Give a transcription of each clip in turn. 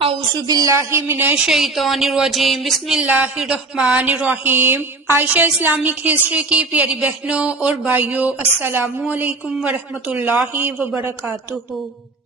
اعوذ باللہ من الشیطان الرجیم، بسم اللہ الرحمن الرحیم۔ عائشہ اسلامک ہسٹری کی پیاری بہنوں اور بھائیوں، السلام علیکم ورحمۃ اللہ وبرکاتہ۔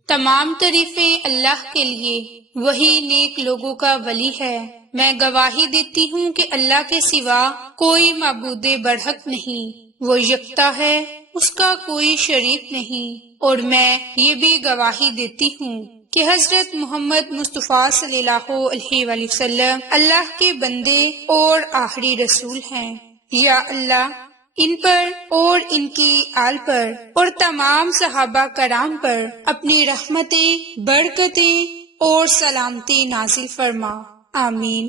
تمام تعریفیں اللہ کے لیے، وہی نیک لوگوں کا ولی ہے۔ میں گواہی دیتی ہوں کہ اللہ کے سوا کوئی معبود برحق نہیں، وہ یکتا ہے، اس کا کوئی شریک نہیں، اور میں یہ بھی گواہی دیتی ہوں کہ حضرت محمد مصطفیٰ صلی اللہ علیہ وآلہ وسلم اللہ کے بندے اور آخری رسول ہیں۔ یا اللہ ان پر اور ان کی آل پر اور تمام صحابہ کرام پر اپنی رحمتیں، برکتیں اور سلامتی نازل فرما، آمین۔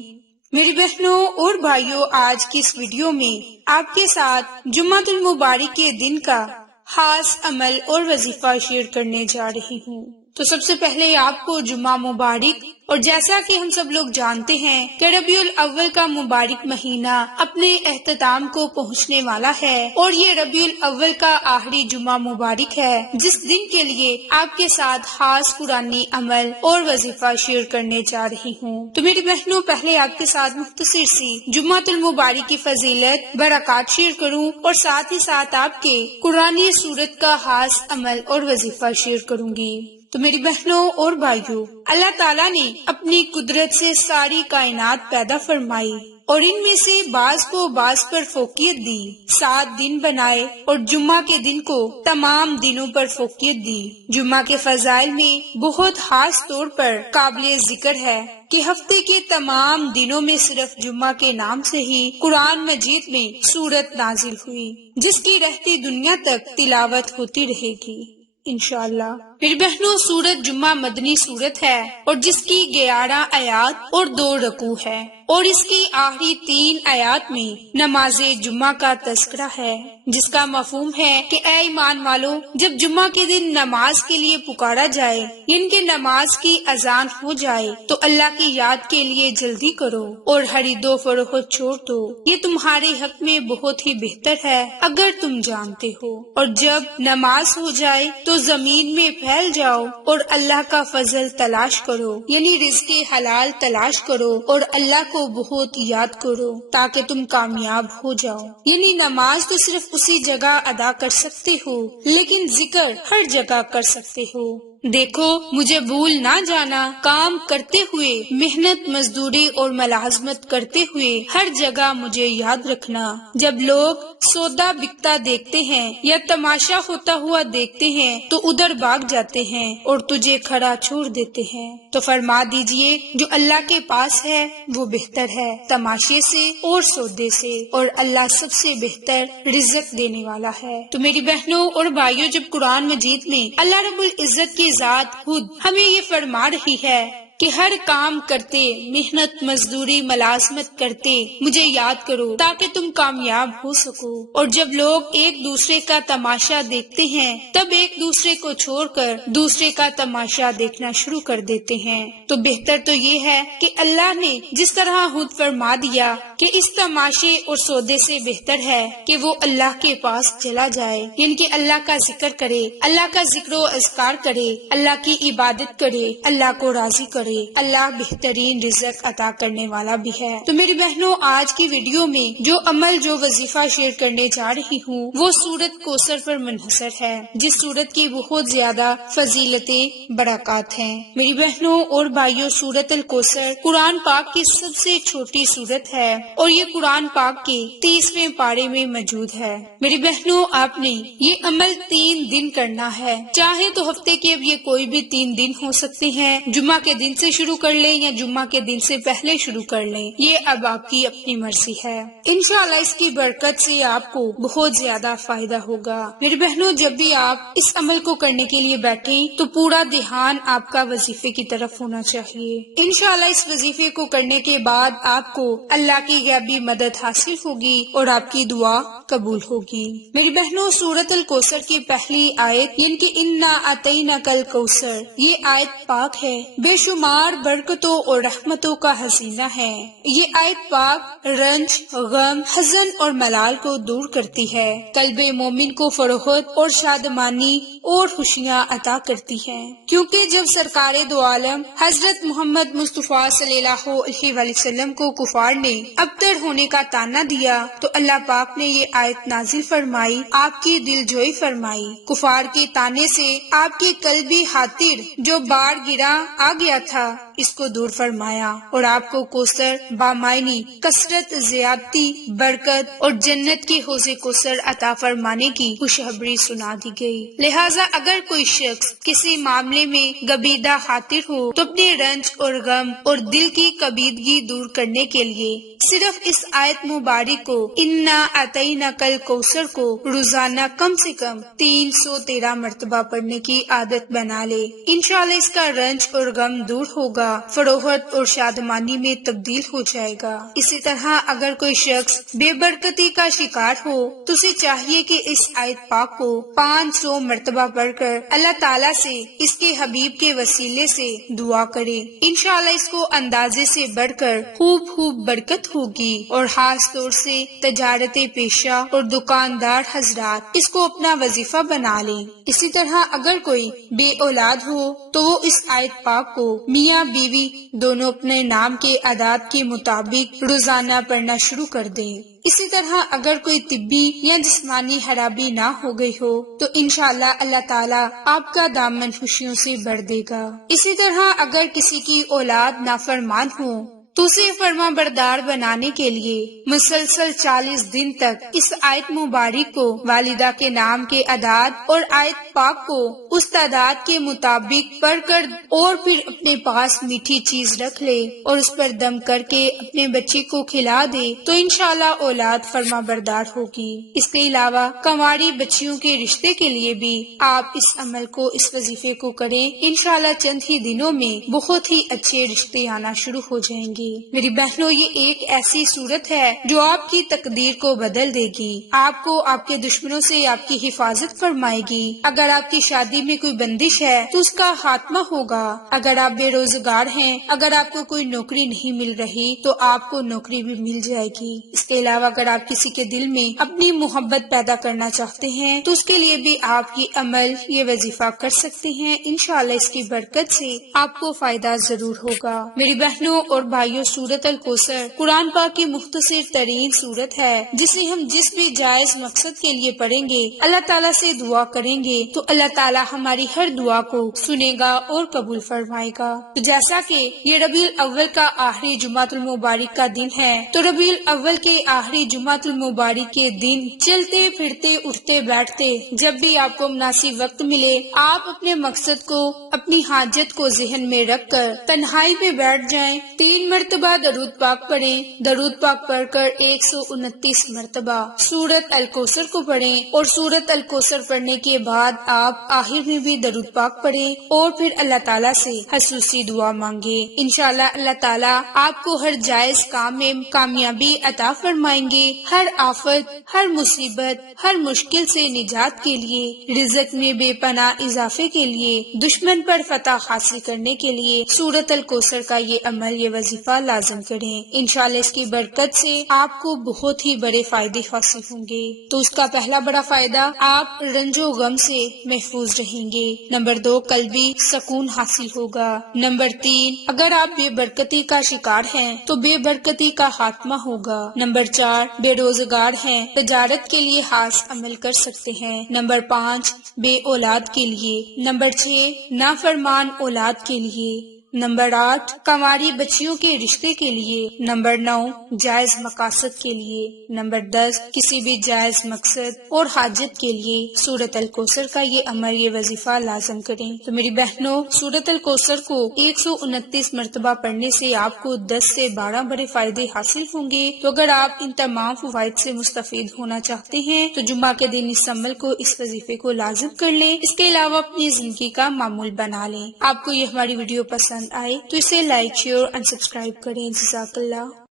میری بہنوں اور بھائیوں، آج کی اس ویڈیو میں آپ کے ساتھ جمعۃ المبارک کے دن کا خاص عمل اور وظیفہ شیئر کرنے جا رہی ہوں۔ تو سب سے پہلے آپ کو جمعہ مبارک۔ اور جیسا کہ ہم سب لوگ جانتے ہیں کہ ربیع الاول کا مبارک مہینہ اپنے اختتام کو پہنچنے والا ہے، اور یہ ربیع الاول کا آخری جمعہ مبارک ہے، جس دن کے لیے آپ کے ساتھ خاص قرآنی عمل اور وظیفہ شیئر کرنے جا رہی ہوں۔ تو میری بہنوں، پہلے آپ کے ساتھ مختصر سی جمعۃ المبارک کی فضیلت، برکات شیئر کروں، اور ساتھ ہی ساتھ آپ کے قرآنی سورت کا خاص عمل اور وظیفہ شیئر کروں گی۔ تو میری بہنوں اور بھائیوں، اللہ تعالیٰ نے اپنی قدرت سے ساری کائنات پیدا فرمائی، اور ان میں سے بعض کو بعض پر فوقیت دی، 7 دن بنائے اور جمعہ کے دن کو تمام دنوں پر فوقیت دی۔ جمعہ کے فضائل میں بہت خاص طور پر قابل ذکر ہے کہ ہفتے کے تمام دنوں میں صرف جمعہ کے نام سے ہی قرآن مجید میں سورت نازل ہوئی، جس کی رہتی دنیا تک تلاوت ہوتی رہے گی انشاءاللہ۔ میری بہنوں، سورت جمعہ مدنی سورت ہے، اور جس کی 11 آیات اور 2 رکوع ہے، اور اس کی آخری 3 آیات میں نماز جمعہ کا تذکرہ ہے، جس کا مفہوم ہے کہ اے ایمان والو، جب جمعہ کے دن نماز کے لیے پکارا جائے، یعنی کہ نماز کی اذان ہو جائے، تو اللہ کی یاد کے لیے جلدی کرو اور خرید و فروخت چھوڑ دو، یہ تمہارے حق میں بہت ہی بہتر ہے اگر تم جانتے ہو۔ اور جب نماز ہو جائے تو زمین میں پھیل جاؤ اور اللہ کا فضل تلاش کرو، یعنی رزق حلال تلاش کرو، اور اللہ کو بہت یاد کرو تاکہ تم کامیاب ہو جاؤ۔ یعنی نماز تو صرف اسی جگہ ادا کر سکتے ہو، لیکن ذکر ہر جگہ کر سکتے ہو۔ دیکھو مجھے بھول نہ جانا، کام کرتے ہوئے، محنت مزدوری اور ملازمت کرتے ہوئے ہر جگہ مجھے یاد رکھنا۔ جب لوگ سودا بکتا دیکھتے ہیں یا تماشا ہوتا ہوا دیکھتے ہیں تو ادھر بھاگ جاتے ہیں اور تجھے کھڑا چھوڑ دیتے ہیں، تو فرما دیجئے جو اللہ کے پاس ہے وہ بہتر ہے تماشے سے اور سودے سے، اور اللہ سب سے بہتر رزق دینے والا ہے۔ تو میری بہنوں اور بھائیوں، جب قرآن مجید میں اللہ رب العزت کی ذات خود ہمیں یہ فرما رہی ہے کہ ہر کام کرتے، محنت مزدوری ملازمت کرتے مجھے یاد کرو تاکہ تم کامیاب ہو سکو، اور جب لوگ ایک دوسرے کا تماشا دیکھتے ہیں تب ایک دوسرے کو چھوڑ کر دوسرے کا تماشا دیکھنا شروع کر دیتے ہیں، تو بہتر تو یہ ہے کہ اللہ نے جس طرح خود فرما دیا کہ اس تماشے اور سودے سے بہتر ہے کہ وہ اللہ کے پاس چلا جائے، یعنی کہ اللہ کا ذکر کرے، اللہ کا ذکر و اذکار کرے، اللہ کی عبادت کرے، اللہ کو راضی کرے۔ اللہ بہترین رزق عطا کرنے والا بھی ہے۔ تو میری بہنوں، آج کی ویڈیو میں جو عمل، جو وظیفہ شیئر کرنے جا رہی ہوں وہ سورت کوثر پر منحصر ہے، جس سورت کی بہت زیادہ فضیلتیں، برکات ہیں۔ میری بہنوں اور بھائیوں، سورت الکوثر قرآن پاک کی سب سے چھوٹی سورت ہے، اور یہ قرآن پاک کے 30ویں پارے میں موجود ہے۔ میری بہنوں، آپ نے یہ عمل 3 دن کرنا ہے، چاہے تو ہفتے کے اب یہ کوئی بھی 3 دن ہو سکتے ہیں، جمعہ کے دن سے شروع کر لیں یا جمعہ کے دن سے پہلے شروع کر لیں، یہ اب آپ کی اپنی مرضی ہے۔ انشاءاللہ اس کی برکت سے آپ کو بہت زیادہ فائدہ ہوگا۔ میری بہنوں، جب بھی آپ اس عمل کو کرنے کے لیے بیٹھیں تو پورا دھیان آپ کا وظیفے کی طرف ہونا چاہیے۔ انشاءاللہ اس وظیفے کو کرنے کے بعد آپ کو اللہ کی غیبی مدد حاصل ہوگی اور آپ کی دعا قبول ہوگی۔ میری بہنوں، سورت الکوثر کی پہلی آیت، یعنی کہ انا اعطیناک الکوثر، یہ آیت پاک ہے، بے شمار شمار برکتوں اور رحمتوں کا خزینہ ہے۔ یہ آیت پاک رنج، غم، حزن اور ملال کو دور کرتی ہے، قلب مومن کو فروغت اور شادمانی اور خوشیاں عطا کرتی ہے، کیونکہ جب سرکار دو عالم حضرت محمد مصطفیٰ صلی اللہ علیہ وآلہ وسلم کو کفار نے ابتر ہونے کا تانا دیا تو اللہ پاک نے یہ آیت نازل فرمائی، آپ کی دل جوئی فرمائی، کفار کے تانے سے آپ کی قلبی خاطر جو بار گرا آ گیا تھا اس کو دور فرمایا اور آپ کو کوثر بامعنی کثرت، زیادتی، برکت اور جنت کی حوض کوثر عطا فرمانے کی خوشخبری سنا دی گئی۔ لہٰذا اگر کوئی شخص کسی معاملے میں گبیدہ خاطر ہو تو اپنے رنج اور غم اور دل کی کبیدگی دور کرنے کے لیے صرف اس آیت مبارک کو انا اعطیناک الکوثر کو روزانہ کم سے کم 313 مرتبہ پڑھنے کی عادت بنا لے، انشاءاللہ اس کا رنج اور غم دور ہوگا، فروغت اور شادمانی میں تبدیل ہو جائے گا۔ اسی طرح اگر کوئی شخص بے برکتی کا شکار ہو تو اسے چاہیے کہ اس آیت پاک کو 500 مرتبہ پڑھ کر اللہ تعالیٰ سے اس کے حبیب کے وسیلے سے دعا کرے، انشاءاللہ اس کو اندازے سے بڑھ کر خوب برکت ہوگی، اور خاص طور سے تجارت پیشہ اور دکاندار حضرات اس کو اپنا وظیفہ بنا لیں۔ اسی طرح اگر کوئی بے اولاد ہو تو وہ اس آیت پاک کو میاں بیوی دونوں اپنے نام کے اعداد کے مطابق روزانہ پڑھنا شروع کر دیں۔ اسی طرح اگر کوئی طبی یا جسمانی خرابی نہ ہو گئی ہو تو انشاءاللہ اللہ تعالیٰ آپ کا دامن خوشیوں سے بھر دے گا۔ اسی طرح اگر کسی کی اولاد نافرمان ہو تو اسے فرما بردار بنانے کے لیے مسلسل 40 دن تک اس آیت مبارک کو والدہ کے نام کے اعداد اور آیت پاک کو اس تعداد کے مطابق پڑھ کر اور پھر اپنے پاس میٹھی چیز رکھ لے اور اس پر دم کر کے اپنے بچے کو کھلا دے تو انشاءاللہ اولاد فرما بردار ہوگی۔ اس کے علاوہ کنواری بچیوں کے رشتے کے لیے بھی آپ اس عمل کو، اس وظیفے کو کریں، انشاءاللہ چند ہی دنوں میں بہت ہی اچھے رشتے آنا شروع ہو جائیں گے۔ میری بہنوں، یہ ایک ایسی صورت ہے جو آپ کی تقدیر کو بدل دے گی، آپ کو آپ کے دشمنوں سے آپ کی حفاظت فرمائے گی۔ اگر آپ کی شادی میں کوئی بندش ہے تو اس کا خاتمہ ہوگا، اگر آپ بے روزگار ہیں، اگر آپ کو کوئی نوکری نہیں مل رہی تو آپ کو نوکری بھی مل جائے گی۔ اس کے علاوہ اگر آپ کسی کے دل میں اپنی محبت پیدا کرنا چاہتے ہیں تو اس کے لیے بھی آپ یہ عمل، یہ وظیفہ کر سکتے ہیں، انشاءاللہ اس کی برکت سے آپ کو فائدہ ضرور ہوگا۔ میری بہنوں اور بھائیوں، سورۃ الکوثر قرآن پاک کی مختصر ترین سورت ہے، جسے ہم جس بھی جائز مقصد کے لیے پڑھیں گے، اللہ تعالیٰ سے دعا کریں گے تو اللہ تعالیٰ ہماری ہر دعا کو سنے گا اور قبول فرمائے گا۔ تو جیسا کہ یہ ربیع الاول کا آخری جمعۃ المبارک کا دن ہے تو ربیع الاول کے آخری جمعۃ المبارک کے دن چلتے پھرتے اٹھتے بیٹھتے جب بھی آپ کو مناسب وقت ملے، آپ اپنے مقصد کو، اپنی حاجت کو ذہن میں رکھ کر تنہائی پہ بیٹھ جائیں، 3 مرتبہ درود پاک پڑھیں، درود پاک پڑھ کر 129 مرتبہ سورۃ الکوثر کو پڑھیں، اور سورۃ الکوثر پڑھنے کے بعد آپ آخر میں بھی درود پاک پڑھیں اور پھر اللہ تعالیٰ سے خصوصی دعا مانگیں۔ انشاءاللہ اللہ تعالیٰ آپ کو ہر جائز کام میں کامیابی عطا فرمائیں گے، ہر آفت، ہر مصیبت، ہر مشکل سے نجات کے لیے، رزق میں بے پناہ اضافے کے لیے، دشمن پر فتح حاصل کرنے کے لیے سورۃ الکوثر کا یہ عمل، یہ وظیفہ لازم کریں۔ انشاءاللہ اس کی برکت سے آپ کو بہت ہی بڑے فائدے حاصل ہوں گے۔ تو اس کا پہلا بڑا فائدہ، آپ رنج و غم سے محفوظ رہیں گے۔ نمبر 2، قلبی سکون حاصل ہوگا۔ نمبر 3، اگر آپ بے برکتی کا شکار ہیں تو بے برکتی کا خاتمہ ہوگا۔ نمبر 4، بے روزگار ہیں، تجارت کے لیے خاص عمل کر سکتے ہیں۔ نمبر 5، بے اولاد کے لیے۔ نمبر 6، نافرمان اولاد کے لیے۔ نمبر 8، کنواری بچیوں کے رشتے کے لیے۔ نمبر 9، جائز مقاصد کے لیے۔ نمبر 10، کسی بھی جائز مقصد اور حاجت کے لیے سورۃ الکوثر کا یہ عمل، یہ وظیفہ لازم کریں۔ تو میری بہنوں، سورۃ الکوثر کو 129 مرتبہ پڑھنے سے آپ کو 10 سے 12 بڑے فائدے حاصل ہوں گے۔ تو اگر آپ ان تمام فوائد سے مستفید ہونا چاہتے ہیں تو جمعہ کے دن اس عمل کو، اس وظیفے کو لازم کر لیں۔ اس کے علاوہ اپنی زندگی کا معمول بنا لیں۔ آپ کو یہ ہماری ویڈیو پسند آئے تو اسے لائک، شیئر اور سبسکرائب کریں۔ جزاک اللہ۔